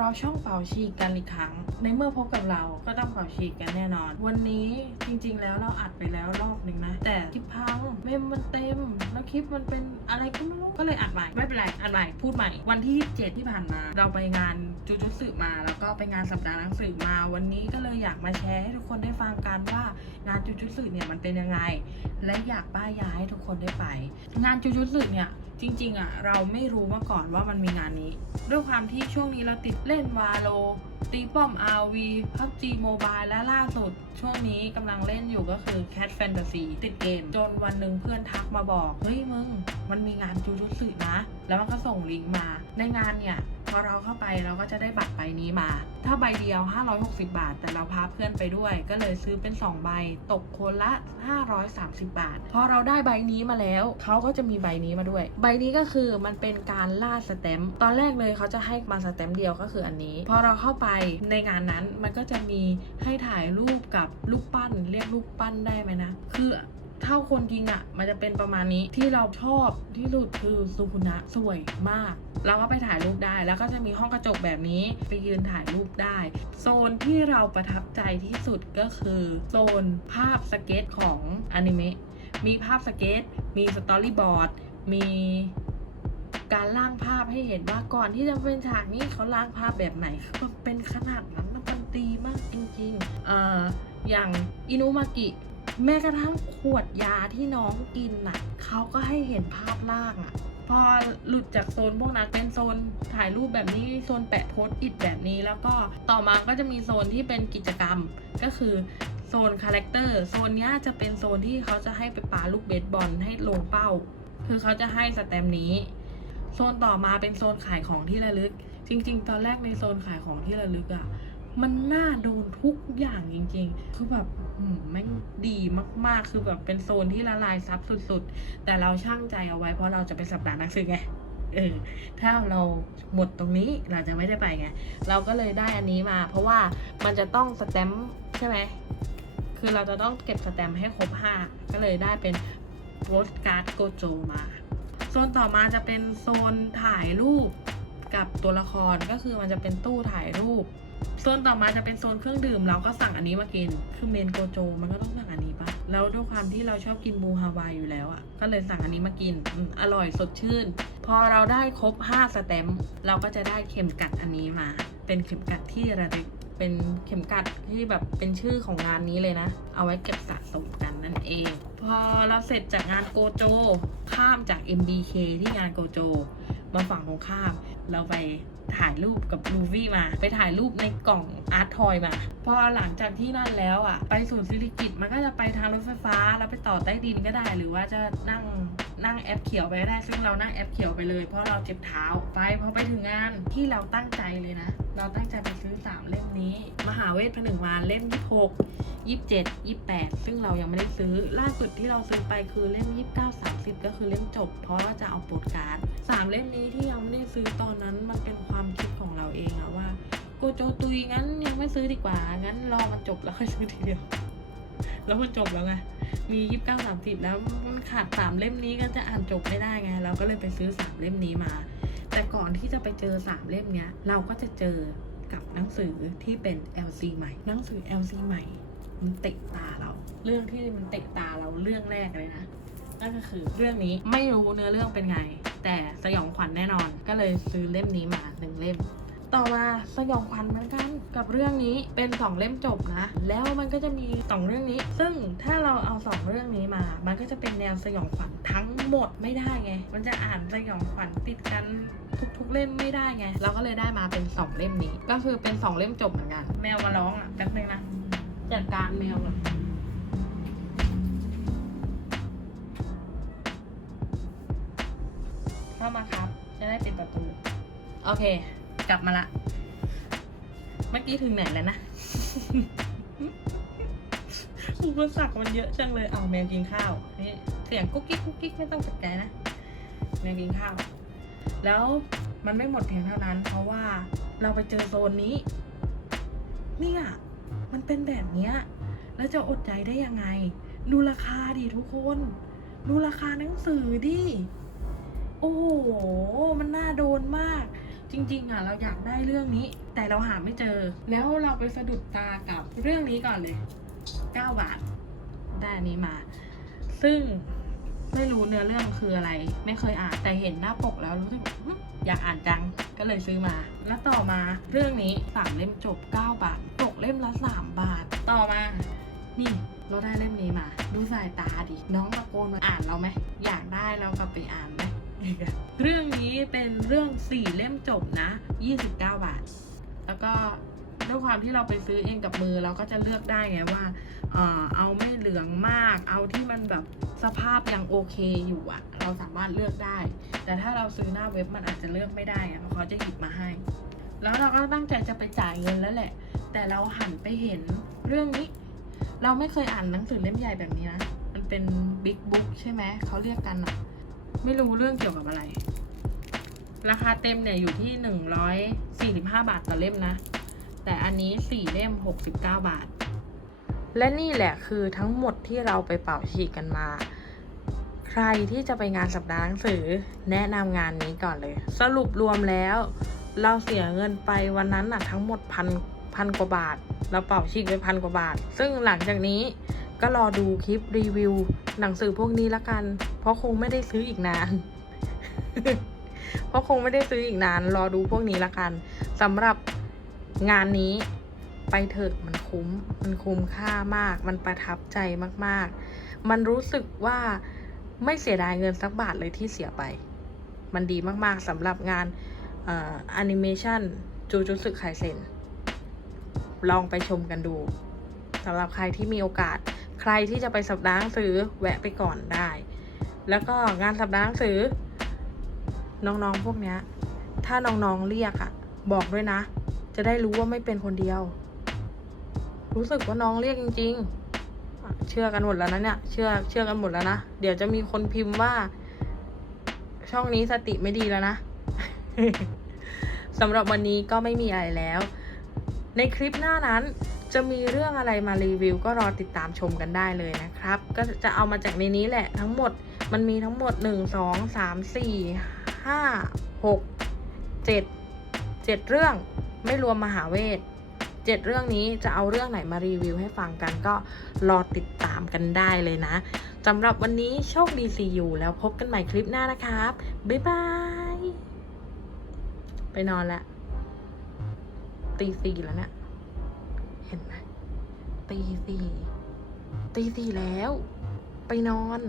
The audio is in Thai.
เราช่องเป่าฉีกกันอีกครั้ง ในเมื่อพบกับเราก็ต้องเป่าฉีกกันแน่นอน วันนี้จริงๆแล้วเราอัดไปแล้วรอบหนึ่งนะ แต่คลิปพังเมมมันเต็ม แล้วคลิปมันเป็นอะไรก็ไม่รู้ก็เลยอัดใหม่ไม่เป็นไรอัดใหม่พูดใหม่ วันที่ 27 ที่ผ่านมา เราไปงานจูจูสึมา แล้วก็ไปงานสัปดาห์หนังสือมา วันนี้ก็เลยอยากมาแชร์ให้ทุกคนได้ฟังกันว่างานจูจูสึเนี่ยมันเป็นยังไง และอยากป้ายยาให้ทุกคนได้ไป งานจูจูสึเนี่ย จริง ๆ อะ เราไม่รู้มาก่อนว่ามันมีงานนี้ ด้วยความที่ช่วงนี้เราติดเล่นวาโล ตีป้อม RV PUBG Mobile และล่าสุด ช่วงนี้กำลังเล่นอยู่ก็คือ Cat Fantasy ติดเกม จนวันหนึ่งเพื่อนทักมาบอก เฮ้ยมึง มันมีงานจูจุสึนะ แล้วมันก็ส่งลิงก์มา ในงานเนี่ย พอเราเข้าไปเราก็จะได้บัตรใบนี้มา ถ้าใบเดียว 560 บาท แต่เราพาเพื่อนไปด้วย ก็เลยซื้อเป็น 2 ใบ ตกคนละ 530 บาท พอเราได้ใบนี้มาแล้ว เขาก็จะมีใบนี้มาด้วย ใบนี้ก็คือมันเป็นการล่าสแตมตอนแรกเลยเขาจะให้มาสแตมเดียวก็คืออันนี้ พอเราเข้าไปในงานนั้นมันก็จะมีให้ถ่ายรูปกับรูปปั้น เรียกรูปปั้นได้ไหมนะ คือเท่าคนจริงอะ่ะ มันจะเป็นประมาณนี้ที่เราชอบที่สุดคือสุคุนะสวยมาก เราก็ไปถ่ายรูปได้ แล้วก็จะมีห้องกระจกแบบนี้ไปยืนถ่ายรูปได้ โซนที่เราประทับใจที่สุดก็คือโซนภาพสเก็ตของอนิเมะมีภาพสเก็ต มีสตอรี่บอร์ด มีการล่างภาพให้เห็นว่าก่อนที่จะเป็นฉากนี้เขาล่างภาพแบบไหนคือมันเป็นขนาดนั้นมันดีมากจริงๆเอ่ออย่างอินุมากิแม้กระทั่งขวดยาที่น้องกินน่ะเขาก็ให้เห็นภาพล่างอะ พอหลุดจากโซนพวกนั้นเป็นโซนถ่ายรูปแบบนี้โซนแปะโพสต์อิทแบบนี้ แล้วก็ต่อมาก็จะมีโซนที่เป็นกิจกรรมก็คือโซนคาแรคเตอร์โซนนี้จะเป็นโซนที่เขาจะให้ไปปาลูกเบสบอลให้ลงเป้า คือเขาจะให้สแตมนี้ โซนต่อมาเป็นโซนขายของที่ระลึก จริง ๆ ตอนแรกในโซนขายของที่ระลึกอะ่ะ มันน่าโดนทุกอย่างจริงๆ คือแบบอืมแม่งดีมากๆ คือแบบเป็นโซนที่ละลายซับสุดๆ แต่เราช่างใจเอาไว้เพราะเราจะไปสัปดาห์หนังสือไง เออ ถ้าเราหมดตรงนี้เราจะไม่ได้ไปไง เราก็เลยได้อันนี้มา เพราะว่ามันจะต้องสแตมป์ใช่ไหม คือเราจะต้องเก็บสแตมป์ให้ครบ 5 ก็เลยได้เป็นรสการ์ดโกโจมา โซนต่อมาจะเป็นโซนถ่ายรูปกับตัวละคร ก็คือมันจะเป็นตู้ถ่ายรูป โซนต่อมาจะเป็นโซนเครื่องดื่ม เราก็สั่งอันนี้มากิน คือเมนโกโจ มันก็ต้องสั่งอันนี้ปะแล้วด้วยความที่เราชอบกินบูฮาวายอยู่แล้วอะ่ะ ก็เลยสั่งอันนี้มากินออร่อยสดชื่น พอเราได้ครบ 5สแตมเราก็จะได้เข็มกัดอันนี้มา เป็นเข็มกัดที่ระลึกเป็นเข็มกัดที่แบบเป็นชื่อของงานนี้เลยนะ เอาไว้เก็บสะสมกันนั่นเอง พอเราเสร็จจากงานโกโจ ข้ามจาก MBK ที่งานโกโจ มาฝั่งตรงข้าม เราไป ถ่ายรูปกับลูวี่มา ไปถ่ายรูปในกล่องอาร์ตทอยมาพอหลังจากที่นั่นแล้วอะ ไปศูนย์สิริกิตมันก็จะไปทางรถไฟฟ้า แล้วไปต่อใต้ดินก็ได้ หรือว่าจะนั่ง นั่งแอปเขียวไปได้ ซึ่งเรานั่งแอปเขียวไปเลย เพราะเราเจ็บเท้าไปพอไปถึงงานที่เราตั้งใจเลยนะ เราตั้งใจไปซื้อ 3 เล่มนี้ มหาเวทผนึกมารเล่ม 26 27 28 ซึ่งเรายังไม่ได้ซื้อล่าสุดที่เราซื้อไปคือเล่ม 29 30 ก็คือเล่มจบ เพราะว่าจะเอาโปรดการ์ดสามเล่มนี้ที่ยังไม่ได้ซื้อตอนนั้นมันเป็นความคิดของเราเองอะว่าโกโจตุยงั้นยังไม่ซื้อดีกว่า งั้นรอมันจบแล้วค่อยซื้อทีเดียว แล้วมันจบแล้วไง มี29 30แล้วมันขาดสามเล่มนี้ก็จะอ่านจบไม่ได้ไง เราก็เลยไปซื้อสามเล่มนี้มา แต่ก่อนที่จะไปเจอสามเล่มเนี้ย เราก็จะเจอกับหนังสือที่เป็น LC ใหม่ หนังสือ LC ใหม่ มันเตะตาเรา เรื่องที่มันเตะตาเราเรื่องแรกเลยนะนั่นก็คือเรื่องนี้ไม่รู้เนื้อเรื่องเป็นไง แต่สยองขวัญแน่นอนก็เลยซื้อเล่มนี้มาหนึ่งเล่ม ต่อมาสยองขวัญเหมือนกันกับเรื่องนี้เป็นสองเล่มจบนะ แล้วมันก็จะมีสองเรื่องนี้ ซึ่งถ้าเราเอาสองเรื่องนี้มา มันก็จะเป็นแนวสยองขวัญทั้งหมดไม่ได้ไง มันจะอ่านสยองขวัญติดกันทุกๆเล่มไม่ได้ไง เราก็เลยได้มาเป็นสองเล่มนี้ ก็คือเป็นสองเล่มจบเหมือนกัน แมวมาร้องอะแป๊บนึงนะจัดการแมวก่อนเข้ามาครับ จะได้ปิดประตู โอเค กลับมาละ เมื่อกี้ถึงไหนแล้วนะอุปสรรคมันเยอะจังเลยเอาแมวกินข้าวนี่เสียงกุ๊กกิ๊กกุ๊กกิ๊กไม่ต้องตกใจนะแมวกินข้าว แล้วมันไม่หมดเพียงเท่านั้น เพราะว่าเราไปเจอโซนนี้ เนี่ยมันเป็นแบบเนี้ยแล้วจะอดใจได้ยังไง ดูราคาดิทุกคน ดูราคาหนังสือดิ โอ้โห มันน่าโดนมาก จริงๆอะเราอยากได้เรื่องนี้ แต่เราหาไม่เจอ แล้วเราไปสะดุดตากับเรื่องนี้ก่อนเลย 9 บาท ได้อันนี้มา ซึ่งไม่รู้เนื้อเรื่องคืออะไร ไม่เคยอ่านแต่เห็นหน้าปกแล้วรู้สึกอยากอ่านจังก็เลยซื้อมา แล้วต่อมาเรื่องนี้สามเล่มจบ 9 บาท ตกเล่มละ3บาท ต่อมา นี่เราได้เล่มนี้มา ดูสายตาดิ น้องตะโกนมาอ่านเราไหม อยากได้เรากลับไปอ่านไหม เรื่องนี้เป็นเรื่องสี่เล่มจบนะ 29 บาท แล้วก็ด้วยความที่เราไปซื้อเองกับมือเราก็จะเลือกได้ไงว่าเออเอาไม่เหลืองมาก เอาที่มันแบบสภาพยังโอเคอยู่อะเราสามารถเลือกได้ แต่ถ้าเราซื้อหน้าเว็บมันอาจจะเลือกไม่ได้อะเขาจะหยิบมาให้ แล้วเราก็ตั้งใจจะไปจ่ายเงินแล้วแหละ แต่เราหันไปเห็นเรื่องนี้ เราไม่เคยอ่านหนังสือเล่มใหญ่แบบนี้นะ มันเป็นบิ๊กบุ๊กใช่ไหมเขาเรียกกันอะ ไม่รู้เรื่องเกี่ยวกับอะไร ราคาเต็มเนี่ยอยู่ที่หนึ่งร้อยสี่สิบห้าบาทต่อเล่มนะ แต่อันนี้สี่เล่มหกสิบเก้าบาท และนี่แหละคือทั้งหมดที่เราไปเป่าฉีกกันมา ใครที่จะไปงานสัปดาห์หนังสือแนะนำงานนี้ก่อนเลย สรุปรวมแล้ว เราเสียเงินไปวันนั้นน่ะทั้งหมดพันพันกว่าบาท เราเป่าฉีกไปพันกว่าบาท ซึ่งหลังจากนี้ ก็รอดูคลิปรีวิว หนังสือพวกนี้ละกัน เพราะคงไม่ได้ซื้ออีกนาน เพราะคงไม่ได้ซื้ออีกนาน รอดูพวกนี้ละกันสำหรับงานนี้ไปเถอะมันคุ้ม มันคุ้มค่ามาก มันประทับใจมากๆ มันรู้สึกว่าไม่เสียดายเงินสักบาทเลยที่เสียไป มันดีมากๆสำหรับงานแอนิเมชันจูจูสึไคเซนลองไปชมกันดูสำหรับใครที่มีโอกาส ใครที่จะไปสัปดาห์หนังสือแวะไปก่อนได้ แล้วก็งานสัปดาห์หนังสือ น้องๆพวกเนี้ย ถ้าน้องๆเรียกอะบอกด้วยนะ จะได้รู้ว่าไม่เป็นคนเดียว รู้สึกว่าน้องเรียกจริง ๆ เชื่อกันหมดแล้วนะเนี่ย เชื่อเชื่อกันหมดแล้วนะ เดี๋ยวจะมีคนพิมพ์ว่า ช่องนี้สติไม่ดีแล้วนะสำหรับวันนี้ก็ไม่มีอะไรแล้ว ในคลิปหน้านั้น จะมีเรื่องอะไรมารีวิว ก็รอติดตามชมกันได้เลยนะครับ ก็จะเอามาจากในนี้แหละทั้งหมดมันมีทั้งหมด 1 2 3 4 5 6 7 7 เรื่องไม่รวมมหาเวท7เรื่องนี้จะเอาเรื่องไหนมารีวิวให้ฟังกันก็รอติดตามกันได้เลยนะสำหรับวันนี้โชคดีซีอยู่แล้วพบกันใหม่คลิปหน้านะครับ บ๊ายบาย ไปนอนล้วตีสี่แล้วเนี่ย ห็นไหมตีสี่ตีสี่แล้ว ไปนอน